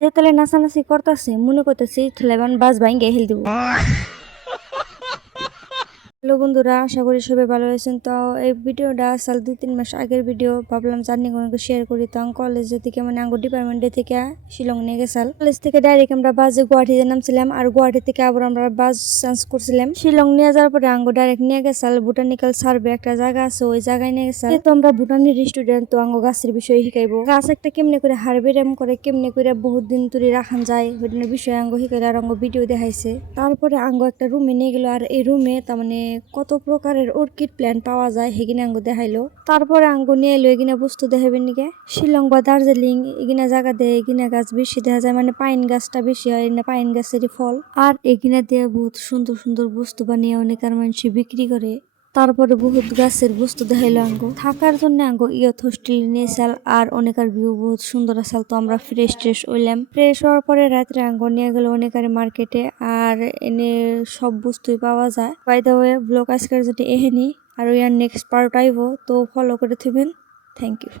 যেতলে নাচানাচি করতেছে মনে করতেছি ঠেলাবান বাস ভাঙ্গে হেল দিব। হ্যালো বন্ধুরা, আশা করি সবাই ভালো আছেন। তো এই ভিডিওটা আসাল 2-3 মাস আগের ভিডিও, ভাবলাম জার্নি কোনো শেয়ার করি। তো কলেজে থেকে আঙ্গুর ডিপার্টমেন্টে থেকে শিলং নিয়ে গেছাল। কলেজ থেকে ডাইরেক্ট আমরা বাসে গুয়াহাটিতে নামছিলাম, আর গুয়াহাটি থেকে আবার আমরা বাস চেঞ্জ করছিলাম। শিলং নিয়ে যাওয়ার পরে আঙ্গুর ডাইরেক্ট নিয়ে গেছাল বোটানিক্যাল সার্ভে একটা জায়গা আছে, ওই জায়গায় নিয়ে গেছাল। তো আমরা ভুটানের স্টুডেন্ট, তো আঙ্গু গাছের বিষয়ে শিখাইবো। গাছ একটা কেমনে করে হারবেরাম করে, কেমনে করে বহুত দিন ধরে রাখান যায়, ওইটার বিষয়ে আঙ্গু শিখাইলে আর আঙ্গু ভিডিও দেখাইছে। তারপরে আঙ্গু একটা রুমে নিয়ে গেল, আর এই রুমে তার কত প্রকারের অর্কিড প্ল্যান্ট পাওয়া যায় হেগিনে আঙ্গু দেখাইলো। তারপরে আঙ্গু নিয়ে এলো এগিনা বস্তু দেখাবেন নিকে। শিলং বা দার্জিলিং এগিনা জায়গা দেয়, এগিনা গাছ বেশি দেখা যায়, পাইন গাছটা বেশি হয় না, পাইন গাছেরই ফল। আর এগিনা দিয়ে বহুত সুন্দর সুন্দর বস্তু বানিয়ে অনেকের মানুষ বিক্রি করে। তারপরে বহুত গাছের বস্তু দেখাইলো আঙ্গু। থাকার জন্য আঙ্গু ইয়ত হোস্টেল নিয়েছাল, আর অনেকের ভিউ বহুত সুন্দর আসাল। তো আমরা ফ্রেশ হইলাম। ফ্রেশ হওয়ার পরে রাত্রে আঙ্গু নিয়ে গেল অনেকের মার্কেটে, আর এনে সব বস্তুই পাওয়া যায়। বাই দ্য ওয়ে, ব্লগ আজকের যদি এহেনি আর ইয়ার নেক্সট পার্ট আইব, তো ফলো করে থিবেন। Thank you.